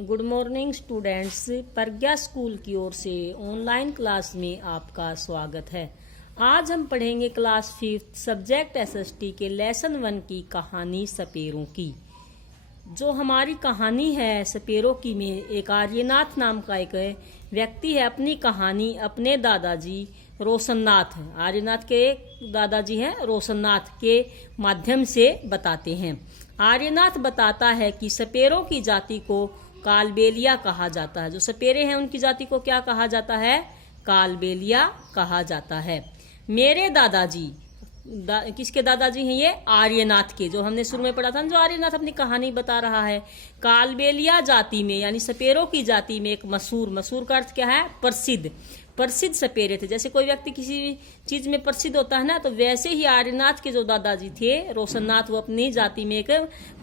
Good morning students. Pragya school की ओर से ऑनलाइन क्लास में आपका स्वागत है। आज हम पढ़ेंगे क्लास 5 सब्जेक्ट एसएसटी के लेसन 1 की कहानी सपेरों की। जो हमारी कहानी है सपेरों की में एक आर्यनाथ नाम का एक व्यक्ति है, अपनी कहानी अपने दादाजी रोशननाथ, आर्यनाथ के दादाजी हैं रोशननाथ के माध्यम से बताते हैं। आर्यनाथ बताता है कि सपेरों की जाति को कालबेलिया कहा जाता है। जो सपेरे हैं उनकी जाति को क्या कहा जाता है? कालबेलिया कहा जाता है। मेरे दादाजी किसके दादाजी हैं? ये आर्यनाथ के, जो हमने शुरू में पढ़ा था, जो आर्यनाथ अपनी कहानी बता रहा है। कालबेलिया जाति में यानी सपेरों की जाति में एक मशहूर का अर्थ क्या है? प्रसिद्ध सपेरे थे। जैसे कोई व्यक्ति किसी चीज में प्रसिद्ध होता है ना, तो वैसे ही आर्यनाथ के जो दादाजी थे रोशननाथ, वो अपनी जाति में एक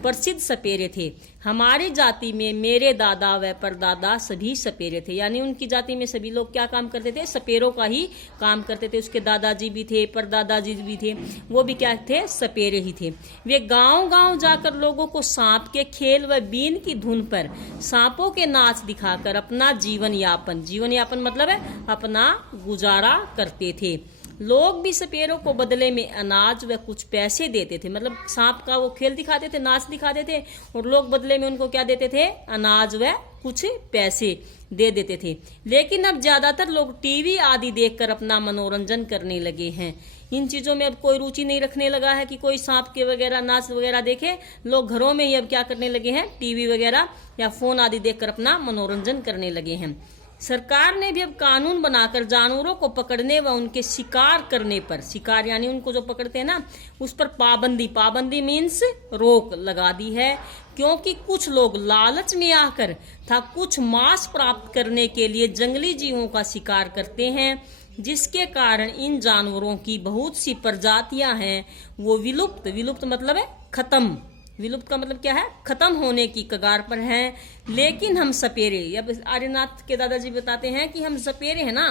प्रसिद्ध सपेरे थे। हमारी जाति में मेरे दादा व परदादा सभी सपेरे थे, यानी उनकी जाति में सभी लोग क्या काम करते थे? सपेरों का ही काम करते थे। उसके दादाजी भी थे, परदादाजी भी थे, वो भी क्या थे? सपेरे ही थे। वे गांव-गांव जाकर लोगों को सांप के खेल व बीन की धुन पर सांपों के नाच दिखाकर अपना जीवन यापन मतलब है अपना गुजारा करते थे। लोग भी सपेरों को बदले में अनाज व कुछ पैसे देते थे। मतलब सांप का वो खेल दिखाते थे, नाच दिखाते थे, और लोग बदले में उनको क्या देते थे? अनाज व कुछ पैसे दे देते थे। लेकिन अब ज्यादातर लोग टीवी आदि देखकर अपना मनोरंजन करने लगे हैं। इन चीजों में अब कोई रुचि नहीं रखने लगा है कि कोई सांप के वगैरह नाच वगैरह देखे। लोग घरों में ही अब क्या करने लगे हैं? टीवी वगैरह या फोन आदि देखकर अपना मनोरंजन करने लगे हैं। सरकार ने भी अब कानून बनाकर जानवरों को पकड़ने व उनके शिकार करने पर, शिकार यानी उनको जो पकड़ते हैं ना, उस पर पाबंदी मीन्स रोक लगा दी है। क्योंकि कुछ लोग लालच में आकर कुछ मांस प्राप्त करने के लिए जंगली जीवों का शिकार करते हैं, जिसके कारण इन जानवरों की बहुत सी प्रजातियां हैं वो विलुप्त मतलब है खत्म। विलुप्त का मतलब क्या है? खत्म होने की कगार पर हैं। लेकिन हम सपेरे, अब आर्यनाथ के दादाजी बताते हैं कि हम सपेरे हैं ना,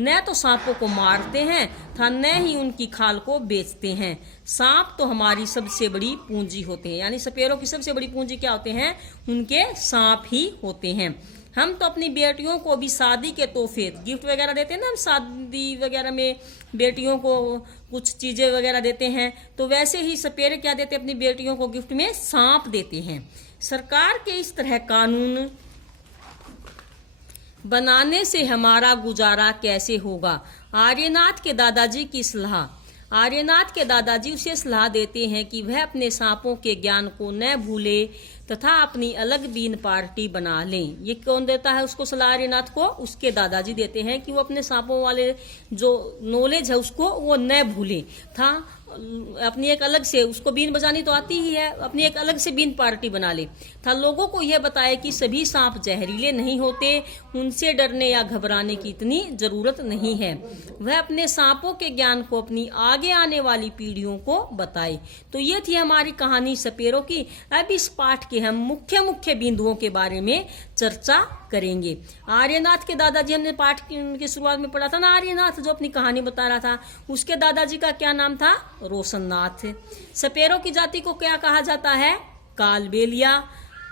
न तो सांपों को मारते हैं न ही उनकी खाल को बेचते हैं। सांप तो हमारी सबसे बड़ी पूंजी होते हैं, यानी सपेरों की सबसे बड़ी पूंजी क्या होते हैं? उनके सांप ही होते हैं। हम तो अपनी बेटियों को भी शादी के तोहफे गिफ्ट वगैरह देते हैं ना, हम शादी वगैरह में बेटियों को कुछ चीजें वगैरह देते हैं, तो वैसे ही सपेरे क्या देते हैं? अपनी बेटियों को गिफ्ट में सांप देते हैं। सरकार के इस तरह कानून बनाने से हमारा गुजारा कैसे होगा? आर्यनाथ के दादाजी की सलाह। आर्यनाथ के दादाजी उसे सलाह देते हैं कि वह अपने सांपों के ज्ञान को न भूले तथा अपनी अलग बीन पार्टी बना लें। ये कौन देता है उसको सलाह? आर्यनाथ को उसके दादाजी देते हैं कि वो अपने सांपों वाले जो नॉलेज है उसको वो न भूले अपनी एक अलग से, उसको बीन बजानी तो आती ही है, अपनी एक अलग से बीन पार्टी बना ले लोगों को यह बताए कि सभी सांप जहरीले नहीं होते, उनसे डरने या घबराने की इतनी जरूरत नहीं है। वह अपने सांपों के ज्ञान को अपनी आगे आने वाली पीढ़ियों को बताए। तो ये थी हमारी कहानी सपेरों की। अब इस पाठ के हम मुख्य बिंदुओं के बारे में चर्चा करेंगे। आर्यनाथ के दादाजी, हमने पाठ की शुरुआत में पढ़ा था ना, आर्यनाथ जो अपनी कहानी बता रहा था, उसके दादाजी का क्या नाम था? रोशननाथ। सपेरों की जाति को क्या कहा जाता है? कालबेलिया।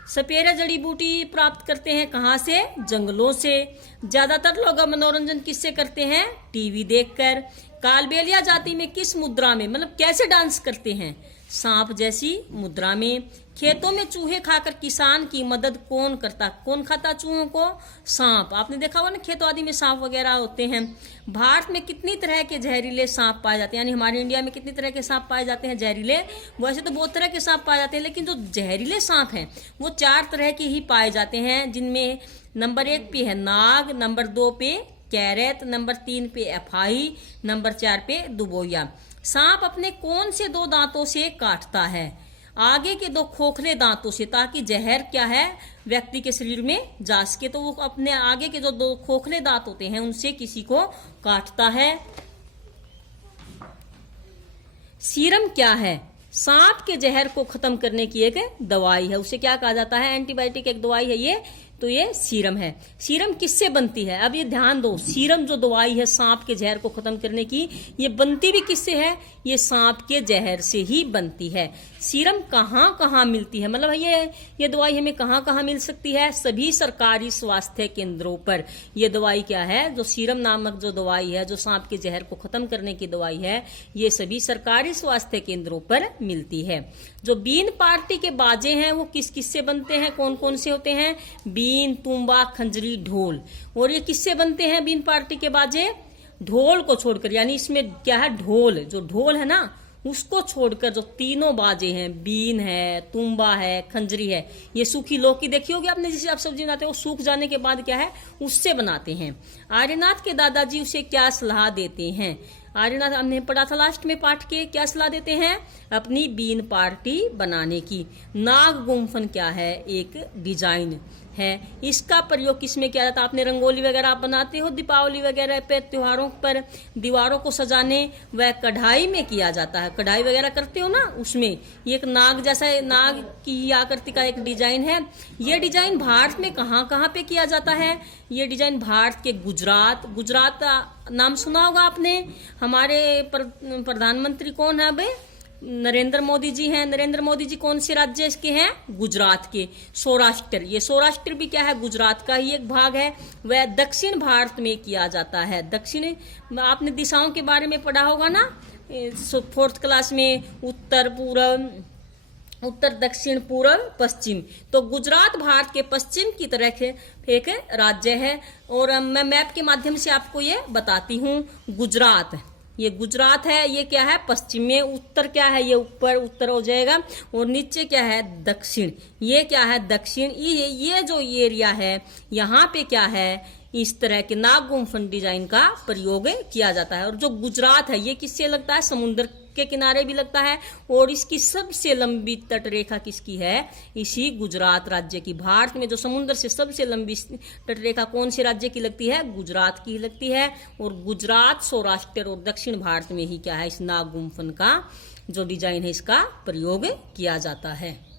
सपेरे जड़ी बूटी प्राप्त करते हैं कहाँ से? जंगलों से। ज्यादातर लोग मनोरंजन किससे करते हैं? टीवी देखकर। कालबेलिया जाति में किस मुद्रा में, मतलब कैसे डांस करते हैं? सांप जैसी मुद्रा में। खेतों में चूहे खाकर किसान की मदद कौन करता? कौन खाता चूहों को? सांप। आपने देखा होगा ना, खेतों आदि में सांप वगैरह होते हैं। भारत में कितनी तरह के जहरीले सांप पाए जाते हैं? यानी हमारे इंडिया में कितनी तरह के सांप पाए जाते हैं जहरीले? वैसे तो बहुत तरह के सांप पाए जाते हैं, लेकिन जो जहरीले सांप हैं वो 4 तरह के ही पाए जाते हैं, जिनमें नंबर 1 पे है नाग, नंबर 2 पे कैरेत, नंबर 3 पे अफाही, नंबर 4 पे दुबोया। सांप अपने कौन से 2 दांतों से काटता है? आगे के 2 खोखले दांतों से, ताकि जहर क्या है व्यक्ति के शरीर में जा सके। तो वो अपने आगे के जो 2 खोखले दांत होते हैं उनसे किसी को काटता है। सीरम क्या है? सांप के जहर को खत्म करने की एक दवाई है, उसे क्या कहा जाता है? एंटीबायोटिक एक दवाई है ये तो ये सीरम है। सीरम किससे बनती है? अब ये ध्यान दो, सीरम जो दवाई है सांप के जहर को खत्म करने की, ये बनती भी किससे है? ये सांप के जहर से ही बनती है। सीरम कहाँ कहाँ मिलती है, मतलब ये दवाई हमें कहाँ कहाँ मिल सकती है? सभी सरकारी स्वास्थ्य केंद्रों पर ये दवाई क्या है, जो सीरम नामक जो दवाई है, जो सांप के जहर को खत्म करने की दवाई है, ये सभी सरकारी स्वास्थ्य केंद्रों पर मिलती है। जो बीन पार्टी के बाजे हैं वो किस किस से बनते हैं, कौन कौन से होते हैं? बीन, तुंबा, खंजरी, ढोल। और ये किससे बनते हैं बीन पार्टी के बाजे? ढोल को छोड़कर, यानी इसमें क्या है, ढोल, जो ढोल है ना उसको छोड़कर जो तीनों बाजे हैं, बीन है, तुंबा है, खंजरी है, ये सूखी लौकी देखी होगी आपने, जिसे आप सब्जी बनाते हो, वो सूख जाने के बाद क्या है, उससे बनाते हैं। आर्यनाथ के दादाजी उसे क्या सलाह देते हैं? आर्यनाथ हमने पढ़ा था लास्ट में पाठ के, क्या सलाह देते हैं? अपनी बीन पार्टी बनाने की। नाग गुम्फन क्या है? एक डिजाइन है। इसका प्रयोग किसमें किया जाता है? आपने रंगोली वगैरह आप बनाते हो दीपावली वगैरह पे, त्योहारों पर दीवारों को सजाने व कढ़ाई में किया जाता है। कढ़ाई वगैरह करते हो ना, उसमें ये एक नाग जैसा, नाग की आकृति का एक डिजाइन है। ये डिजाइन भारत में कहाँ कहाँ पे किया जाता है? ये डिजाइन भारत के गुजरात नाम सुना होगा आपने। हमारे प्रधानमंत्री कौन है भाई? नरेंद्र मोदी जी हैं। नरेंद्र मोदी जी कौन से राज्य के हैं? गुजरात के। सौराष्ट्र, ये सौराष्ट्र भी क्या है? गुजरात का ही एक भाग है। वह दक्षिण भारत में किया जाता है। दक्षिण, आपने दिशाओं के बारे में पढ़ा होगा ना 4th क्लास में, उत्तर, पूर्व, उत्तर, दक्षिण, पूर्व, पश्चिम। तो गुजरात भारत के पश्चिम की तरफ एक राज्य है। और मैं मैप के माध्यम से आपको ये बताती हूँ। गुजरात, ये गुजरात है, ये क्या है? पश्चिम में। उत्तर क्या है? ये ऊपर उत्तर हो जाएगा। और नीचे क्या है? दक्षिण। ये क्या है? दक्षिण। ये जो एरिया है, यहाँ पे क्या है? इस तरह के नाग गुम्फन डिजाइन का प्रयोग किया जाता है। और जो गुजरात है, ये किससे लगता है? समुद्र के किनारे भी लगता है। और इसकी सबसे लंबी तटरेखा किसकी है? इसी गुजरात राज्य की। भारत में जो समुद्र से सबसे लंबी तटरेखा कौन से राज्य की लगती है? गुजरात की लगती है। और गुजरात, सौराष्ट्र और दक्षिण भारत में ही क्या है, इस नाग गुम्फन का जो डिजाइन है, इसका प्रयोग किया जाता है।